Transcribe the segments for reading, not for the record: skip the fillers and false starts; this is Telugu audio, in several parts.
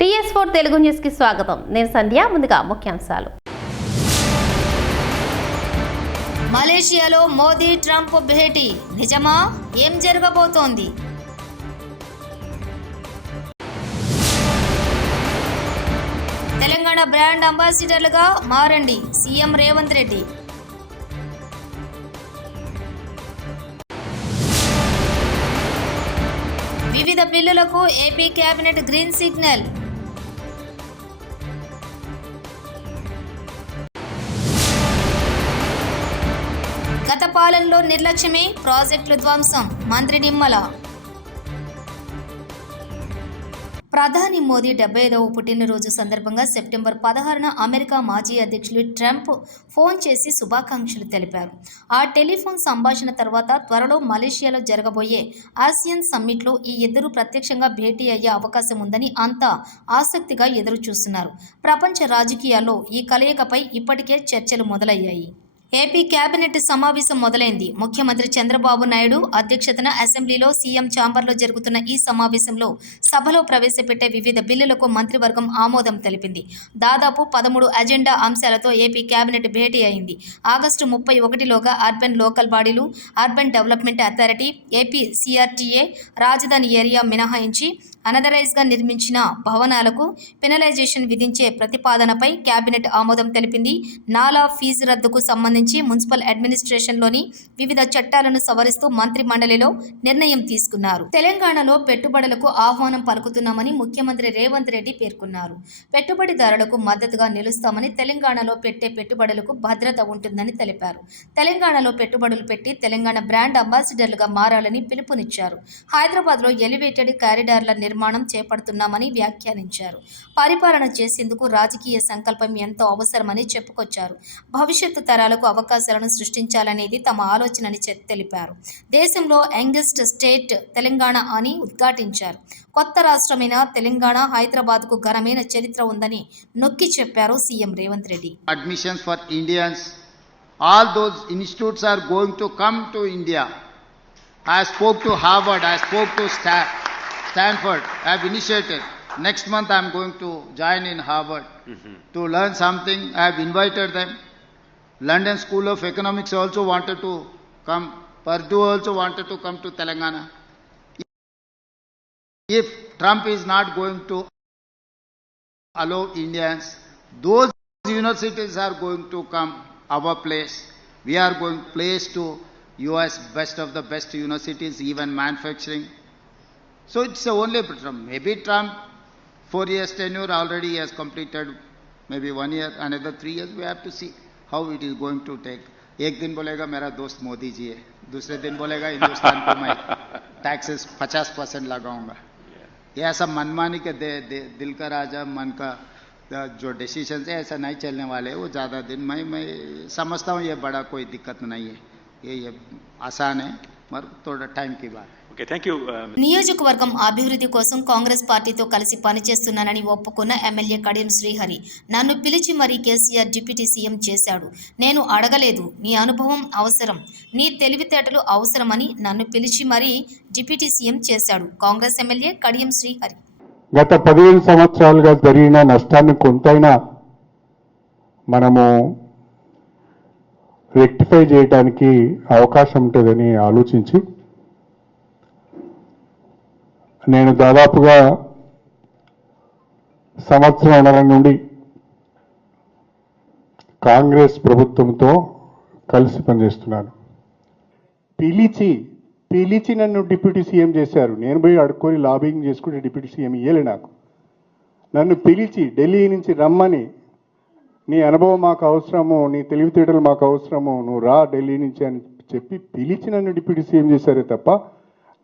TS4 తెలుగు న్యూస్ కి స్వాగతం. నేను సంధ్య. ముందుగా ముఖ్యాంశాలు. మలేషియాలో మోదీ ట్రంప్ భేటీ నిజమా? ఏం జరగబోతోంది? తెలంగాణ బ్రాండ్ అంబాసిడర్లుగా మారండి సీఎం రేవంత్ రెడ్డి. వివిధ బిల్లులకు ఏపీ కేబినెట్ గ్రీన్ సిగ్నల్. గత పాలనలో నిర్లక్ష్యమే ప్రాజెక్టుల ధ్వంసం మంత్రి నిమ్మల. ప్రధాని మోదీ 75వ పుట్టినరోజు సందర్భంగా సెప్టెంబర్ 16న అమెరికా మాజీ అధ్యక్షులు ట్రంప్ ఫోన్ చేసి శుభాకాంక్షలు తెలిపారు. ఆ టెలిఫోన్ సంభాషణ తర్వాత త్వరలో మలేషియాలో జరగబోయే ఆసియన్ సమ్మిట్లో ఈ ఇద్దరు ప్రత్యక్షంగా భేటీ అయ్యే అవకాశం ఉందని అంతా ఆసక్తిగా ఎదురు చూస్తున్నారు. ప్రపంచ రాజకీయాల్లో ఈ కలయికపై ఇప్పటికే చర్చలు మొదలయ్యాయి. ఏపీ కేబినెట్ సమావేశం మొదలైంది. ముఖ్యమంత్రి చంద్రబాబు నాయుడు అధ్యక్షతన అసెంబ్లీలో సీఎం ఛాంబర్లో జరుగుతున్న ఈ సమావేశంలో సభలో ప్రవేశపెట్టే వివిధ బిల్లులకు మంత్రివర్గం ఆమోదం తెలిపింది. దాదాపు 13 అజెండా అంశాలతో ఏపీ కేబినెట్ భేటీ అయింది. ఆగస్టు 31లోగా అర్బన్ లోకల్ బాడీలు, urban development authority, AP CRTA, రాజధాని ఏరియా మినహాయించి అనదరైజ్గా నిర్మించిన భవనాలకు పెనలైజేషన్ విధించే ప్రతిపాదనపై కేబినెట్ ఆమోదం తెలిపింది. నాలా ఫీజు రద్దుకు సంబంధించి మున్సిపల్ అడ్మినిస్ట్రేషన్లోని వివిధ చట్టాలను సవరిస్తూ మంత్రి మండలిలో నిర్ణయం తీసుకున్నారు. తెలంగాణలో పెట్టుబడులకు ఆహ్వానం పలుకుతున్నామని ముఖ్యమంత్రి రేవంత్ రెడ్డి పేర్కొన్నారు. పెట్టుబడిదారులకు మద్దతుగా నిలుస్తామని, తెలంగాణలో పెట్టే పెట్టుబడులకు భద్రత ఉంటుందని తెలిపారు. తెలంగాణలో పెట్టుబడులు పెట్టి తెలంగాణ బ్రాండ్ అంబాసిడర్లుగా మారాలని పిలుపునిచ్చారు. హైదరాబాద్లో ఎలివేటెడ్ కారిడార్ల నిర్మాణం చేపడుతున్నామని వ్యాఖ్యానించారు. పరిపాలన చేసేందుకు రాజకీయ సంకల్పం ఎంతో అవసరమని చెప్పుకొచ్చారు. భవిష్యత్తు తరాలకు అవకాశాలను సృష్టించాలనేది తమ ఆలోచనని తెలిపారు. దేశంలో యంగెస్ట్ స్టేట్ తెలంగాణ అని ఉద్ఘాటించారు. కొత్త రాష్ట్రమైన తెలంగాణ, హైదరాబాద్కు ఘనమైన చరిత్ర ఉందని నొక్కి చెప్పారు CM Revanth Reddy. Admissions for Indians, all those institutes are going to come to India. I spoke to Harvard, I spoke to Stanford, I have initiated. Next month I am going to join in Harvard to learn something. I have invited them. London School of Economics also wanted to come. Purdue also wanted to come to Telangana. If Trump is not going to allow Indians, those universities are going to come our place. We are going place to US, best of the best universities, even manufacturing. So it's only Trump. Maybe Trump 4 years tenure already has completed, maybe 1 year, another 3 years. We have to see how it is going to take. एक दिन बोलेगा मेरा दोस्त मोदी जी है, दूसरे दिन बोलेगा हिंदुस्तान को मैं टैक्सेस 50% लगाऊंगा. ये ऐसा मनमानी के दिल का राजा मन का जो डिसीजन है ऐसा नहीं चलने वाले. वो ज़्यादा दिन मैं समझता हूँ ये बड़ा कोई दिक्कत नहीं है. ये आसान है मगर थोड़ा टाइम की बात है. నియోజకవర్గం అభివృద్ధి కోసం కాంగ్రెస్ పార్టీతో కలిసి పనిచేస్తున్నానని ఒప్పుకున్న ఎమ్మెల్యే కడియం శ్రీహరి, నన్ను పిలిచి మరీ కేసీఆర్ డిప్యూటీ సీఎం చేశాడు. నేను అడగలేదు. నీ అనుభవం అవసరం, నీ తెలివితేటలు అవసరమని నన్ను పిలిచి మరీ డిప్యూటీ సీఎం చేశాడు. కాంగ్రెస్ ఎమ్మెల్యే కడియం శ్రీహరి. గత 15 సంవత్సరాలుగా జరిగిన నష్టాన్ని కొంతైనా మనము రెక్టిఫై చేయడానికి అవకాశం ఉంటుందని ఆలోచించి నేను దాదాపుగా సంవత్సరాల నుండి కాంగ్రెస్ ప్రభుత్వంతో కలిసి పనిచేస్తున్నాను. పిలిచి నన్ను డిప్యూటీ సీఎం చేశారు. నేను పోయి అడుక్కొని లాబింగ్ చేసుకుంటే డిప్యూటీ సీఎం ఇయ్యలే నాకు. నన్ను పిలిచి ఢిల్లీ నుంచి రమ్మని, నీ అనుభవం మాకు అవసరము, నీ తెలివితేటలు మాకు అవసరము, నువ్వు రా ఢిల్లీ నుంచి అని చెప్పి పిలిచి నన్ను డిప్యూటీ సీఎం చేశారే తప్ప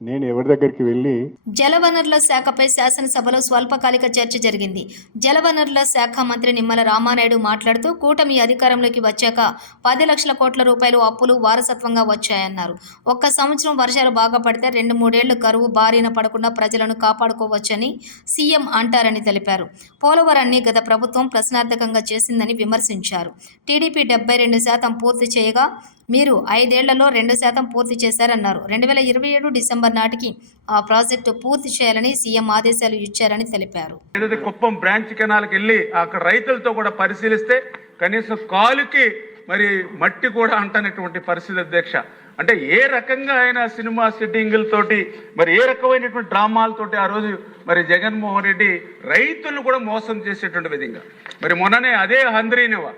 నేను ఎవరి దగ్గరికి వెళ్ళి. జలవనరుల శాఖపై శాసనసభలో స్వల్పకాలిక చర్చ జరిగింది. జలవనరుల శాఖ మంత్రి నిమ్మల రామానాయుడు మాట్లాడుతూ, కూటమి అధికారంలోకి వచ్చాక 10 లక్షల కోట్ల రూపాయలు అప్పులు వారసత్వంగా వచ్చాయన్నారు. ఒక్క సంవత్సరం వర్షాలు బాగా పడితే 2-3 ఏళ్లు కరువు బారిన పడకుండా ప్రజలను కాపాడుకోవచ్చని సీఎం అంటారని తెలిపారు. పోలవరాన్ని గత ప్రభుత్వం ప్రశ్నార్థకంగా చేసిందని విమర్శించారు. టీడీపీ 72% పూర్తి చేయగా మీరు 5 ఏళ్లలో 2% పూర్తి చేశారన్నారు. 2027 డిసెంబర్ సెప్టెంబర్ నాటికి ఆ ప్రాజెక్టు పూర్తి చేయాలని సీఎం ఆదేశాలు ఇచ్చారని తెలిపారు. ఏదైతే కుప్పం బ్రాంచ్ కెనాల్కి వెళ్ళి అక్కడ రైతులతో కూడా పరిశీలిస్తే కనీసం కాలుకి మరి మట్టి కూడా అంటనటువంటి పరిస్థితి అధ్యక్ష. అంటే ఏ రకంగా ఆయన సినిమా సెట్టింగులతోటి మరి ఏ రకమైనటువంటి డ్రామాలతోటి ఆ రోజు మరి జగన్మోహన్ రెడ్డి రైతులను కూడా మోసం చేసేటువంటి విధంగా మరి మొన్ననే అదే హంద్రీనివా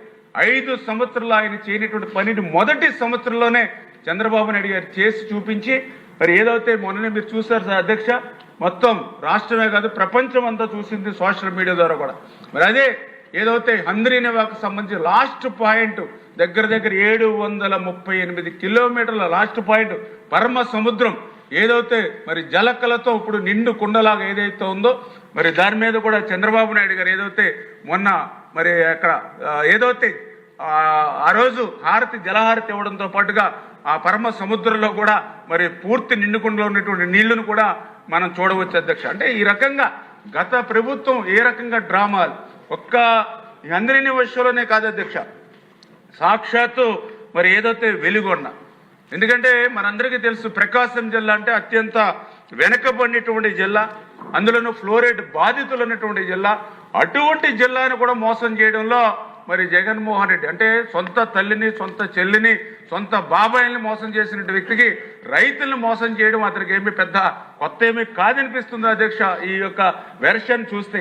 5 సంవత్సరాలు ఆయన చేయనటువంటి పనిని మొదటి సంవత్సరంలోనే చంద్రబాబు నాయుడు గారు చేసి చూపించి మరి ఏదైతే మొన్ననే మీరు చూసారు సార్ అధ్యక్ష, మొత్తం రాష్ట్రమే కాదు ప్రపంచం అంతా చూసింది సోషల్ మీడియా ద్వారా కూడా. మరి అదే ఏదైతే హంద్రీనివాకు సంబంధించి లాస్ట్ పాయింట్ దగ్గర 738 కిలోమీటర్ల లాస్ట్ పాయింట్ పరమ సముద్రం ఏదైతే మరి జలకలతో ఇప్పుడు నిండు కుండలాగా ఏదైతే ఉందో మరి దాని మీద కూడా చంద్రబాబు నాయుడు గారు ఏదైతే మొన్న మరి అక్కడ ఏదైతే ఆ రోజు జలహారతి ఇవ్వడంతో పాటుగా ఆ పరమ సముద్రంలో కూడా మరి పూర్తి నిండుకుండలో ఉన్నటువంటి నీళ్లను కూడా మనం చూడవచ్చు అధ్యక్ష. అంటే ఈ రకంగా గత ప్రభుత్వం ఏ రకంగా డ్రామాలు ఒక్క హంద్రీని విషయంలోనే కాదు అధ్యక్ష, సాక్షాత్తు మరి ఏదైతే వెలుగొండ, ఎందుకంటే మనందరికీ తెలుసు ప్రకాశం జిల్లా అంటే అత్యంత వెనకబడినటువంటి జిల్లా, అందులోనూ ఫ్లోరైడ్ బాధితులు ఉన్నటువంటి జిల్లా. అటువంటి జిల్లాను కూడా మోసం చేయడంలో మరి జగన్మోహన్ రెడ్డి అంటే సొంత తల్లిని, సొంత చెల్లిని, సొంత బాబాయిల్ని మోసం చేసిన వ్యక్తికి రైతులను మోసం చేయడం అతనికి ఏమీ పెద్ద కొత్త ఏమీ కాదనిపిస్తుంది అధ్యక్ష ఈ యొక్క వెర్షన్ చూస్తే.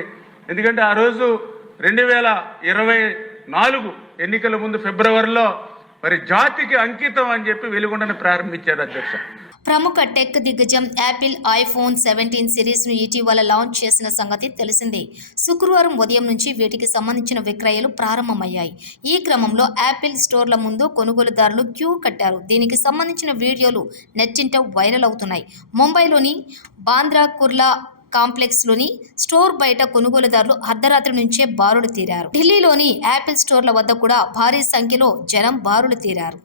ఎందుకంటే ఆ రోజు 2024 ఎన్నికల ముందు ఫిబ్రవరిలో మరి జాతికి అంకితం అని చెప్పి వెలుగొండను ప్రారంభించారు అధ్యక్ష. ప్రముఖ టెక్ దిగ్గజం యాపిల్ ఐఫోన్ 17 సిరీస్ను ఇటీవల లాంచ్ చేసిన సంగతి తెలిసిందే. శుక్రవారం ఉదయం నుంచి వీటికి సంబంధించిన విక్రయాలు ప్రారంభమయ్యాయి. ఈ క్రమంలో యాపిల్ స్టోర్ల ముందు కొనుగోలుదారులు క్యూ కట్టారు. దీనికి సంబంధించిన వీడియోలు నెట్టింట వైరల్ అవుతున్నాయి. ముంబైలోని బాంద్రా కుర్లా కాంప్లెక్స్లోని స్టోర్ బయట కొనుగోలుదారులు అర్ధరాత్రి నుంచే బారులు తీరారు. ఢిల్లీలోని యాపిల్ స్టోర్ల వద్ద కూడా భారీ సంఖ్యలో జనం బారులు తీరారు.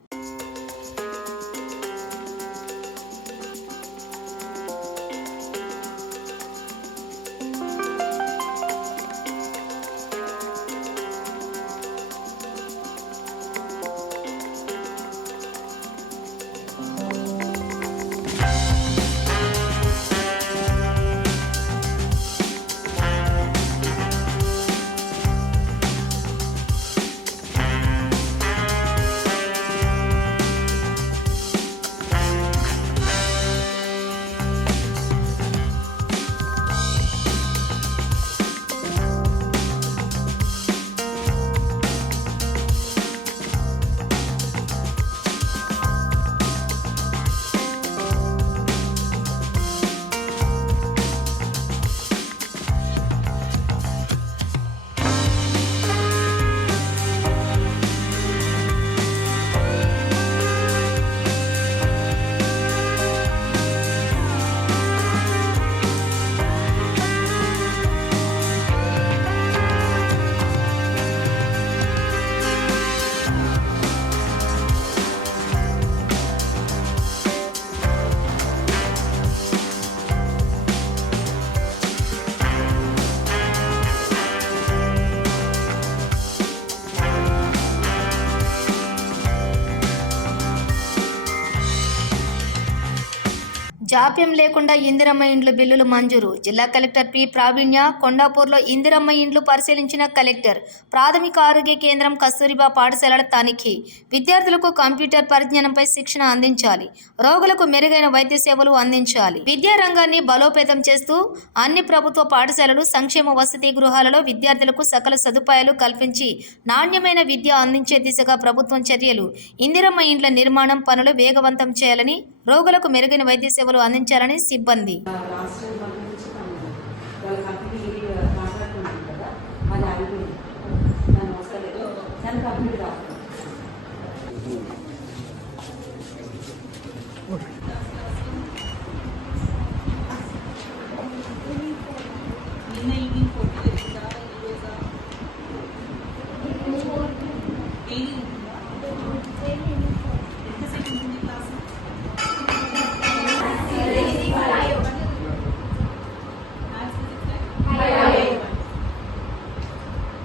జాప్యం లేకుండా ఇందిరమ్మ ఇండ్లు బిల్లులు మంజూరు. జిల్లా కలెక్టర్ పి ప్రావీణ్య కొండాపూర్లో ఇందిరమ్మ ఇండ్లు పరిశీలించిన కలెక్టర్. ప్రాథమిక ఆరోగ్య కేంద్రం, కస్తూరిబా పాఠశాలల తనిఖీ. విద్యార్థులకు కంప్యూటర్ పరిజ్ఞానంపై శిక్షణ అందించాలి. రోగులకు మెరుగైన వైద్య సేవలు అందించాలి. విద్యా రంగాన్ని బలోపేతం చేస్తూ అన్ని ప్రభుత్వ పాఠశాలలు, సంక్షేమ వసతి గృహాలలో విద్యార్థులకు సకల సదుపాయాలు కల్పించి నాణ్యమైన విద్య అందించే దిశగా ప్రభుత్వం చర్యలు. ఇందిరమ్మ ఇండ్ల నిర్మాణం పనులు వేగవంతం చేయాలని, రోగులకు మెరుగైన వైద్య సేవలు అందించాలని సిబ్బంది.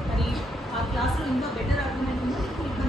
మరి ఆ క్లాస్లో ఇంకా బెటర్ ఆర్గ్యుమెంట్ ఉందో ఇబ్బంది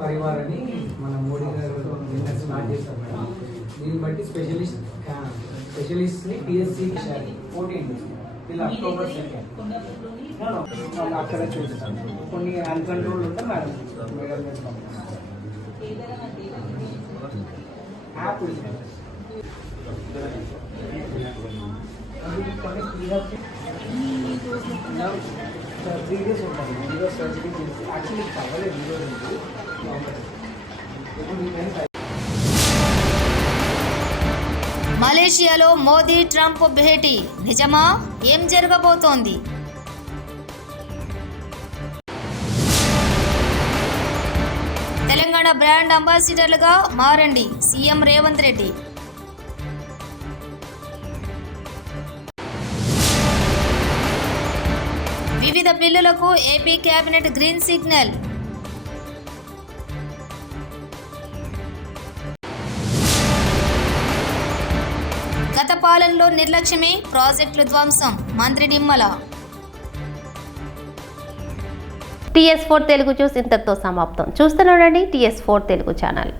పరివార్ అని మన మోడీ గారు స్టార్ట్ చేశారు మేడం. దీన్ని బట్టి స్పెషలిస్ట్ని పిఎస్సి 14 ఇలా అక్టోబర్ 2 అక్కడ చూస్తాం. కొన్ని అన్కంట్రోల్ ఉంటే మేడం యాప్ సర్జరీస్ ఉంటాయి. ఈరోజు సర్జరీ చేసి యాక్చువల్లీ కావాలి మలేషియాలో మోదీ ట్రంప్ భేటీ నిజమా? ఏం జరగబోతోంది? తెలంగాణ బ్రాండ్ అంబాసిడర్లుగా మారండి సీఎం రేవంత్ రెడ్డి. వివిధ బిల్లులకు ఏపీ కేబినెట్ గ్రీన్ సిగ్నల్. గత పాలనలో నిర్లక్ష్యమే ప్రాజెక్టుల ధ్వంసం మంత్రి నిమ్మల. TS4 తెలుగు న్యూస్ ఇంతటితో సమాప్తం. చూస్తూనే ఉండండి TS4 తెలుగు ఛానల్.